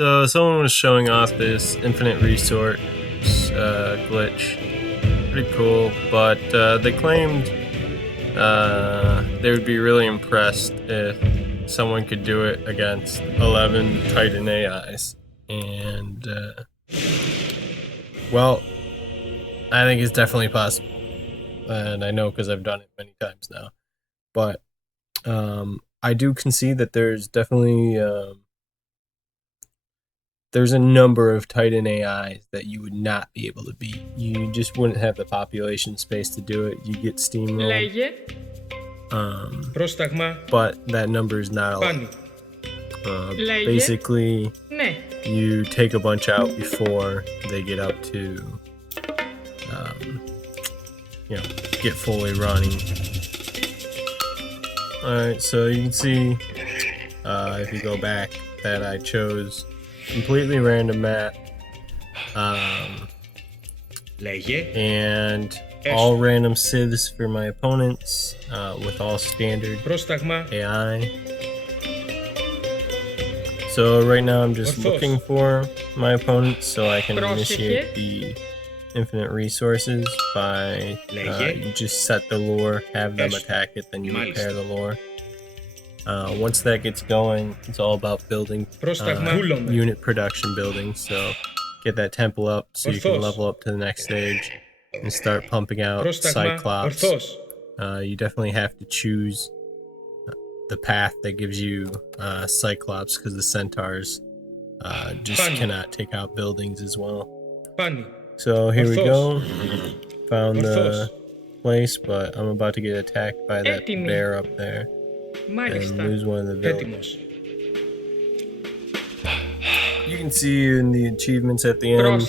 So someone was showing off this infinite resource glitch. Pretty cool, but they claimed they would be really impressed if someone could do it against 11 Titan AIs. And, well, I think it's definitely possible. And I know because I've done it many times now. But I do concede that there's definitely there's a number of Titan AIs that you would not be able to beat. You just wouldn't have the population space to do it. You get steamrolled. But that number is not a lot. Basically, you take a bunch out before they get up to, get fully running. Alright, so you can see, if you go back, that I chose completely random map, and all random civs for my opponents, with all standard AI. So right now I'm just looking for my opponents so I can initiate the infinite resources by, you just set the lure, have them attack it, then you repair the lure. Once that gets going, it's all about building unit production building, so get that temple up so you can level up to the next stage and start pumping out Cyclops. You definitely have to choose the path that gives you Cyclops, because the Centaurs just cannot take out buildings as well. So here we go, found the place, but I'm about to get attacked by that bear up there and lose one of the villagers. You can see in the achievements at the end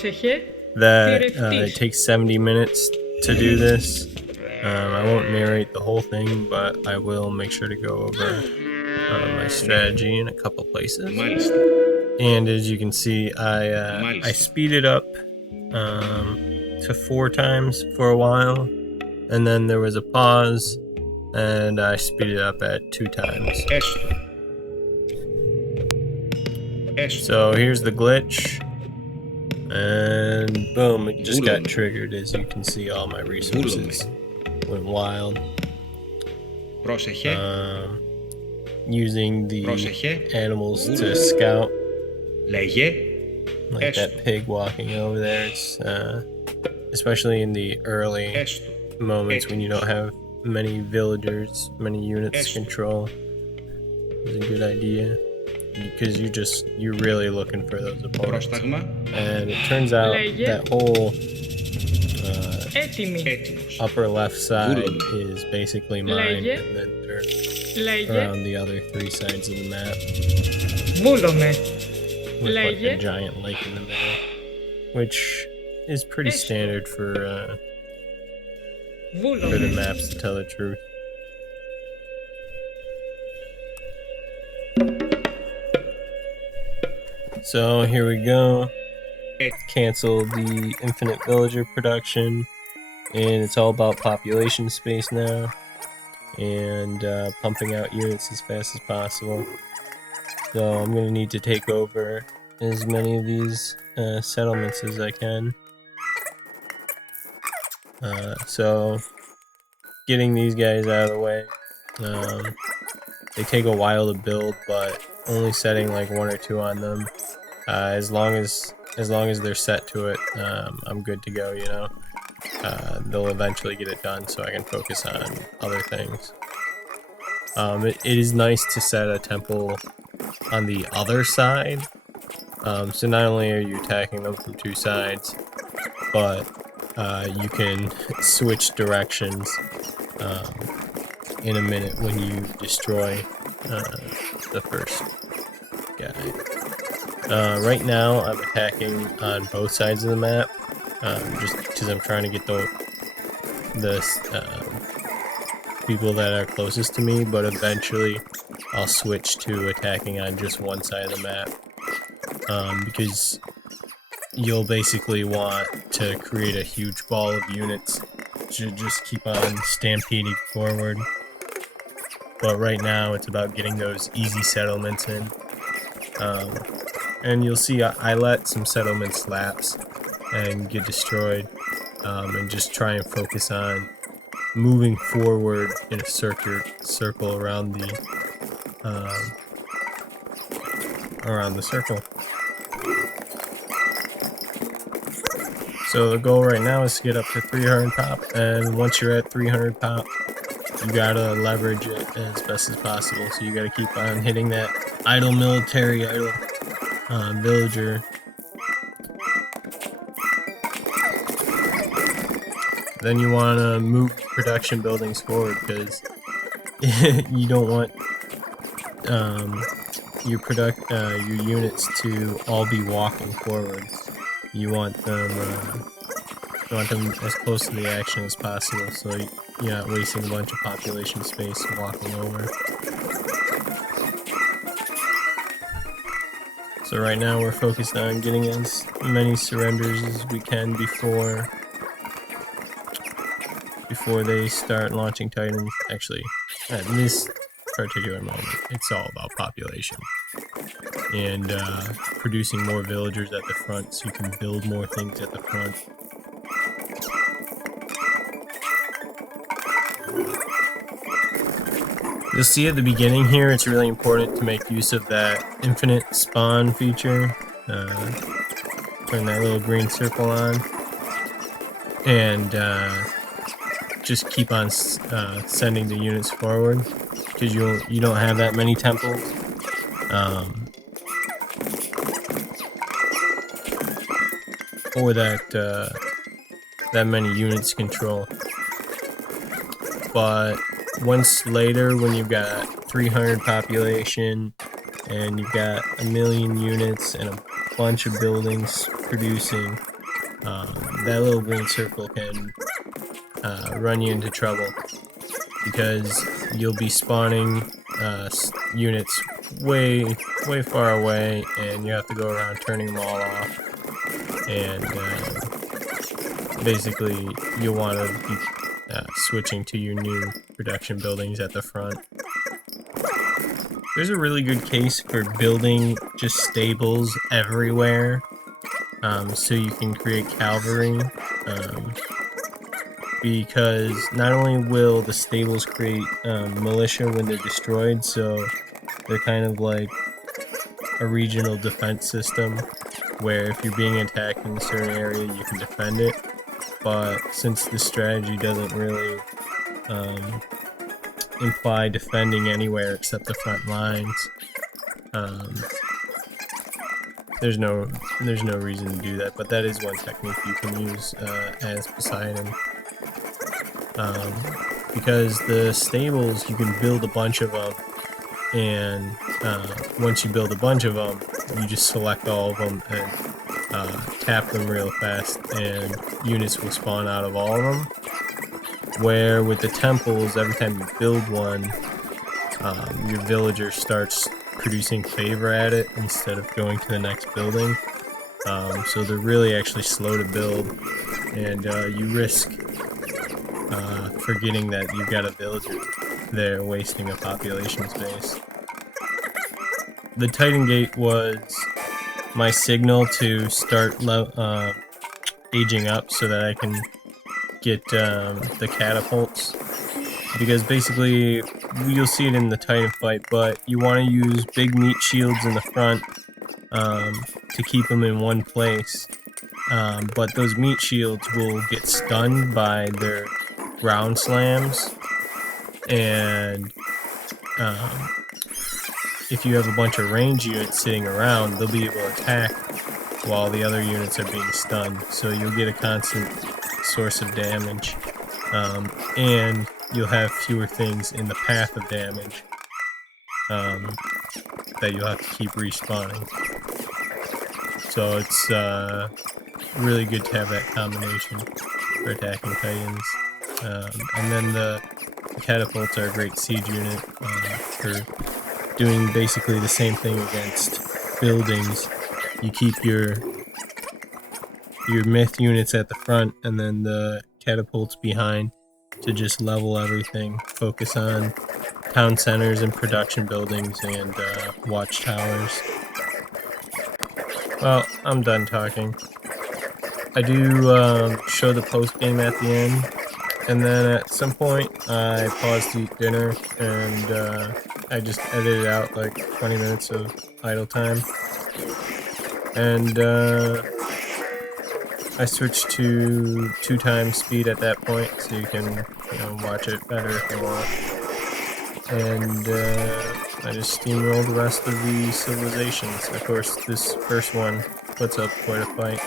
that it takes 70 minutes to do this. I won't narrate the whole thing, but I will make sure to go over my strategy in a couple places. And as you can see, I speed it up to 4 times for a while, and then there was a pause, and I speed it up at 2 times. So here's the glitch, and boom, it just got triggered. As you can see, all my resources went wild. Using the animals to scout, like that pig walking over there. It's especially in the early moments when you don't have many villagers, many units to control, is a good idea, because you're really looking for those opponents. And it turns out that whole upper left side is basically mine, and then dirt around the other 3 sides of the map, with like a giant lake in the middle, which is pretty standard for the maps, to tell the truth. So here we go. Cancel the infinite villager production, and it's all about population space now, and pumping out units as fast as possible. So I'm going to need to take over as many of these settlements as I can. So getting these guys out of the way, they take a while to build, but only setting like 1 or 2 on them, as long as they're set to it, I'm good to go, you know. They'll eventually get it done so I can focus on other things. It is nice to set a temple on the other side, so not only are you attacking them from 2 sides, but you can switch directions in a minute when you destroy the first guy. Right now I'm attacking on both sides of the map, just because I'm trying to get the people that are closest to me, but eventually I'll switch to attacking on just one side of the map, because you'll basically want to create a huge ball of units to just keep on stampeding forward. But right now it's about getting those easy settlements in. And you'll see I let some settlements lapse and get destroyed, and just try and focus on moving forward in a circle around the circle. So the goal right now is to get up to 300 pop, and once you're at 300 pop, you gotta leverage it as best as possible. So you gotta keep on hitting that idle military, idle villager. Then you want to move production buildings forward, because you don't want your units to all be walking forward. You want them as close to the action as possible, so you're not wasting a bunch of population space walking over. So right now we're focused on getting as many surrenders as we can before they start launching Titans. Actually, at this particular moment, it's all about population and producing more villagers at the front so you can build more things at the front. You'll see at the beginning here, it's really important to make use of that infinite spawn feature. Turn that little green circle on, and just keep on sending the units forward, because you don't have that many temples. Or that many units control. But once later, when you've got 300 population and you've got 1,000,000 units and a bunch of buildings producing, that little green circle can run you into trouble, because you'll be spawning units way far away, and you have to go around turning them all off. And basically, you'll want to be switching to your new production buildings at the front. There's a really good case for building just stables everywhere, so you can create cavalry, because not only will the stables create militia when they're destroyed, so they're kind of like a regional defense system, where if you're being attacked in a certain area, you can defend it. But since the strategy doesn't really imply defending anywhere except the front lines, there's no reason to do that. But that is one technique you can use as Poseidon, because the stables, you can build a bunch of them, and once you build a bunch of them, you just select all of them and tap them real fast, and units will spawn out of all of them. Where with the temples, every time you build one, your villager starts producing favor at it instead of going to the next building. So they're really actually slow to build, and you risk forgetting that you've got a villager there wasting a population space. The Titan Gate was my signal to start aging up so that I can get the catapults, because basically you'll see it in the Titan fight, but you want to use big meat shields in the front to keep them in one place, but those meat shields will get stunned by their ground slams, and if you have a bunch of range units sitting around, they'll be able to attack while the other units are being stunned, so you'll get a constant source of damage, and you'll have fewer things in the path of damage that you'll have to keep respawning. So it's really good to have that combination for attacking Titans. And then the catapults are a great siege unit for doing basically the same thing against buildings. You keep your myth units at the front, and then the catapults behind to just level everything. Focus on town centers and production buildings and watchtowers. Well, I'm done talking. I do show the post game at the end, and then at some point I pause to eat dinner, and I just edited out like 20 minutes of idle time, and I switched to 2 times speed at that point, so you can watch it better if you want. And I just steamroll the rest of the civilizations. Of course, this first one puts up quite a fight.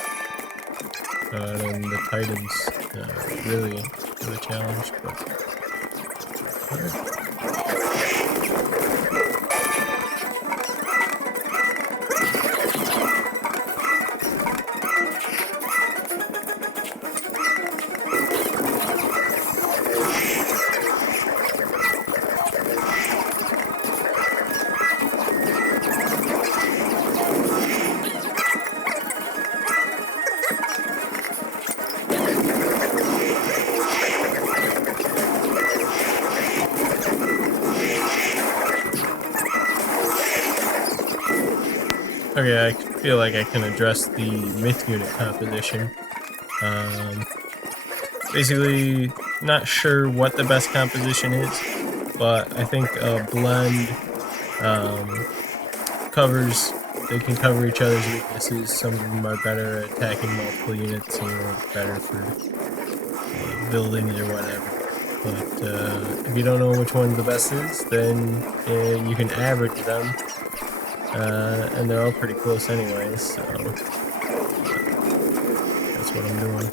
And the Titans really a challenge, but alright. Okay, I feel like I can address the myth unit composition. Basically, not sure what the best composition is, but I think a blend covers. They can cover each other's weaknesses. Some of them are better at attacking multiple units, some are better for buildings or whatever. But if you don't know which one the best is, then you can average them. And they're all pretty close anyways, so that's what I'm doing.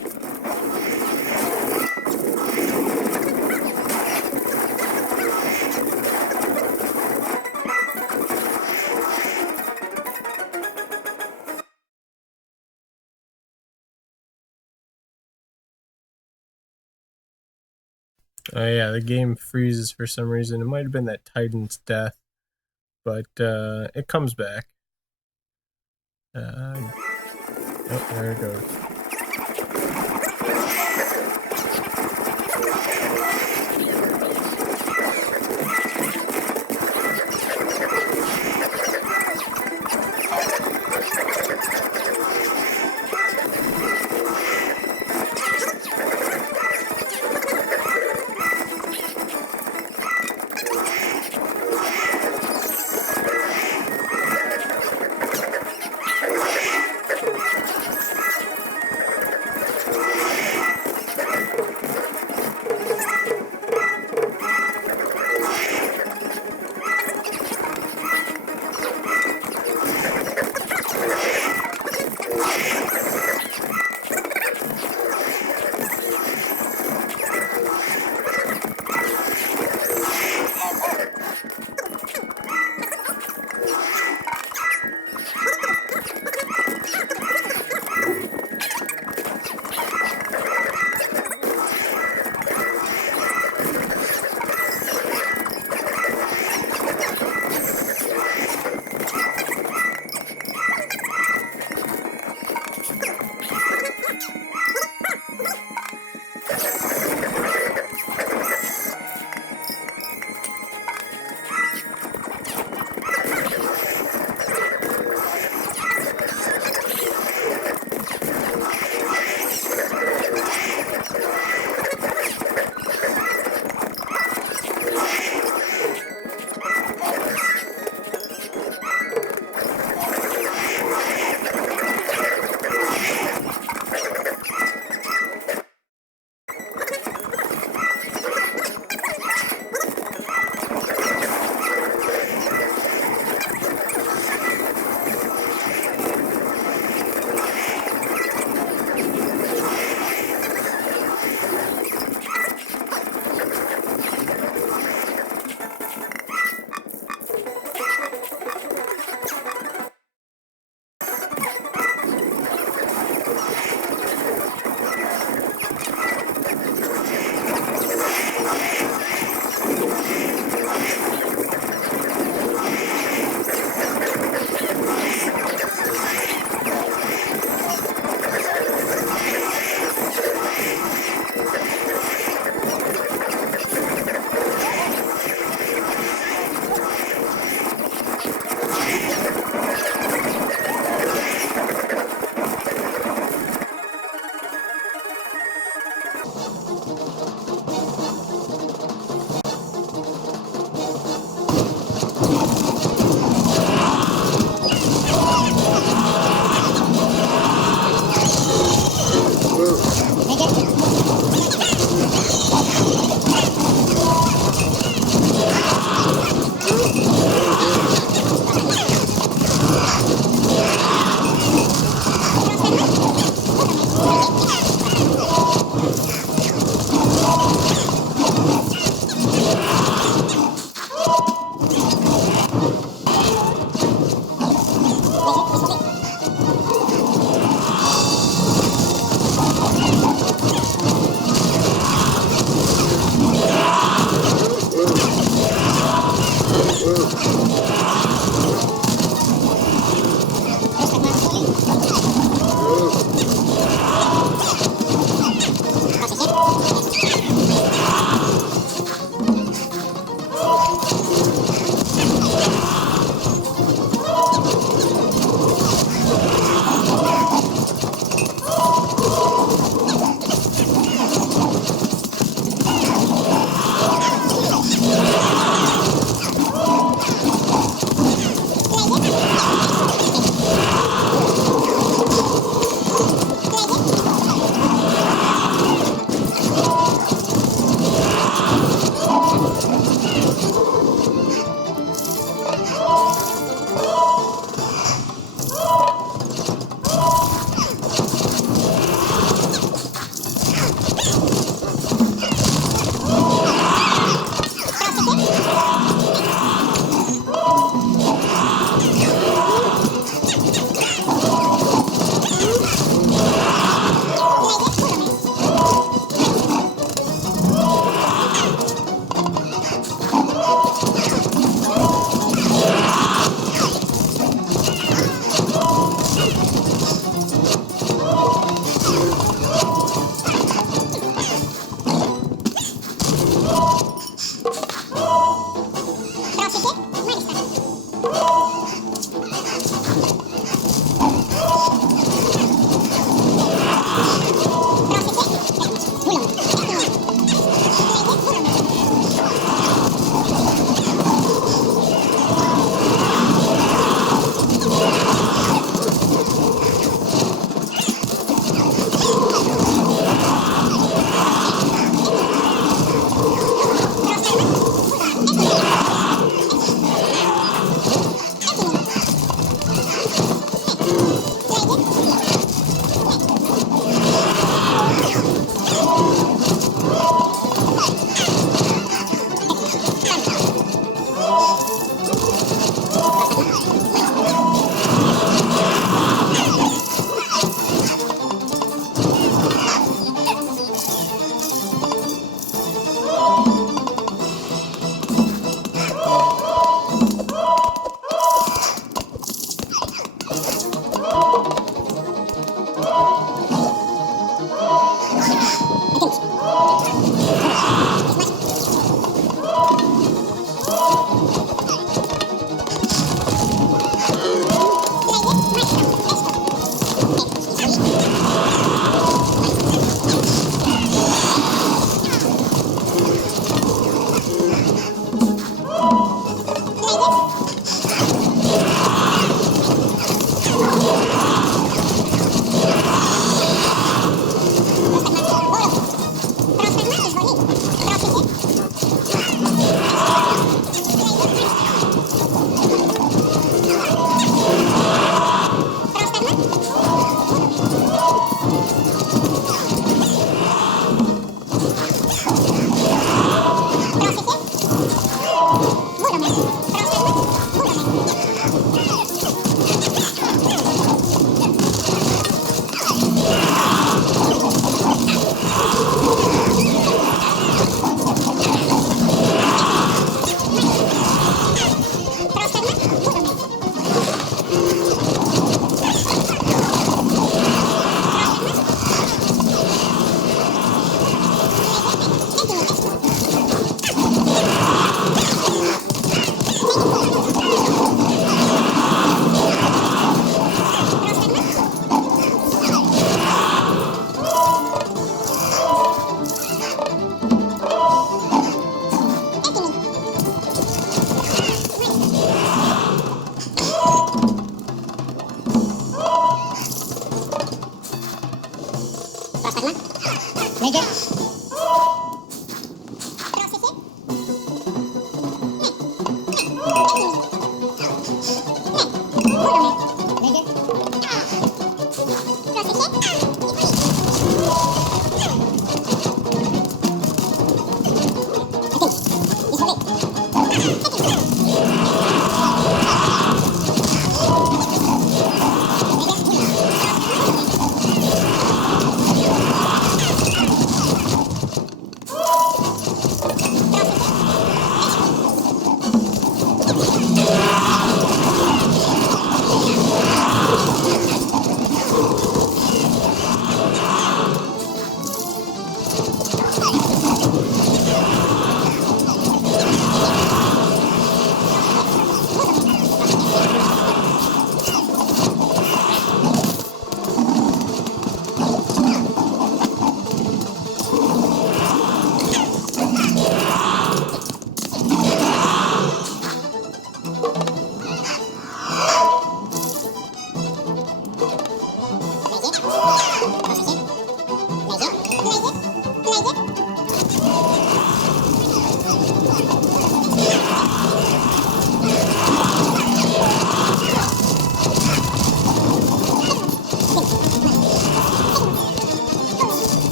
Oh yeah, the game freezes for some reason. It might have been that Titan's death, but it comes back. Oh, there it goes.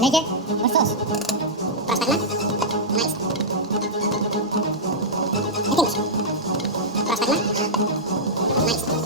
Legge, Orsos. Prostagma, mais. Etimus. Prostagma, mais.